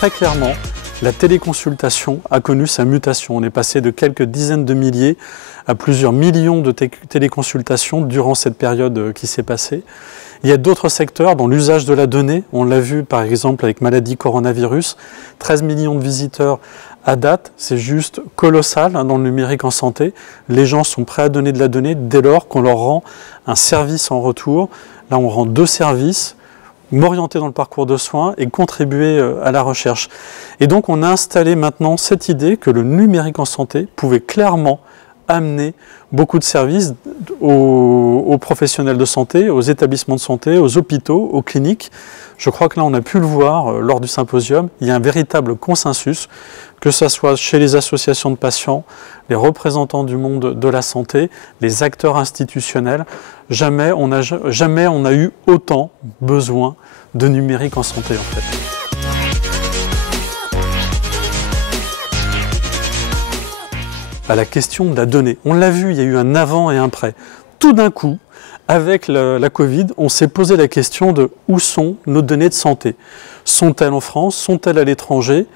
Très clairement, la téléconsultation a connu sa mutation. On est passé de quelques dizaines de milliers à plusieurs millions de téléconsultations durant cette période qui s'est passée. Il y a d'autres secteurs dans l'usage de la donnée. On l'a vu par exemple avec maladie coronavirus, 13 millions de visiteurs à date, c'est juste colossal dans le numérique en santé. Les gens sont prêts à donner de la donnée dès lors qu'on leur rend un service en retour. Là, on rend deux services, m'orienter dans le parcours de soins et contribuer à la recherche. Et donc, on a installé maintenant cette idée que le numérique en santé pouvait clairement amener beaucoup de services aux professionnels de santé, aux établissements de santé, aux hôpitaux, aux cliniques. Je crois que là, on a pu le voir lors du symposium. Il y a un véritable consensus, que ce soit chez les associations de patients, les représentants du monde de la santé, les acteurs institutionnels. Jamais on a eu autant besoin de numérique en santé, en fait. À la question de la donnée. On l'a vu, il y a eu un avant et un après. Tout d'un coup, avec la Covid, on s'est posé la question de où sont nos données de santé. Sont-elles en France? Sont-elles à l'étranger?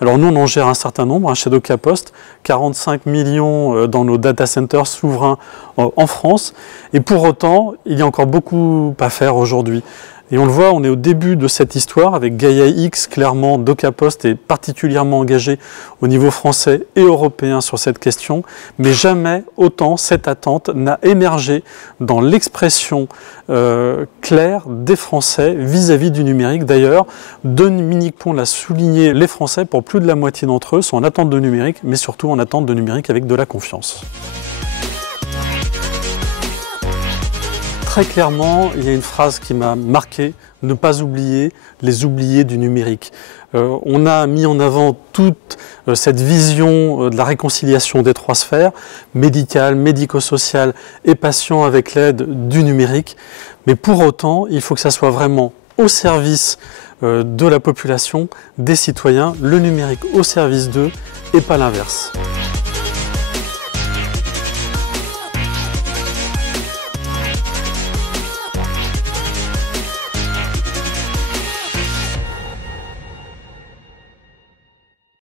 Alors nous, on en gère un certain nombre, chez DocaPost, 45 millions dans nos data centers souverains en France. Et pour autant, il y a encore beaucoup à faire aujourd'hui. Et on le voit, on est au début de cette histoire avec Gaia X. Clairement, DocaPost est particulièrement engagé au niveau français et européen sur cette question. Mais jamais autant cette attente n'a émergé dans l'expression claire des Français vis-à-vis du numérique. D'ailleurs, Dominique Pont l'a souligné, les Français, pour plus de la moitié d'entre eux, sont en attente de numérique, mais surtout en attente de numérique avec de la confiance. Très clairement, il y a une phrase qui m'a marqué, ne pas oublier les oubliés du numérique. On a mis en avant toute cette vision de la réconciliation des trois sphères, médicale, médico-sociale et patient avec l'aide du numérique. Mais pour autant, il faut que ça soit vraiment au service de la population, des citoyens, le numérique au service d'eux et pas l'inverse.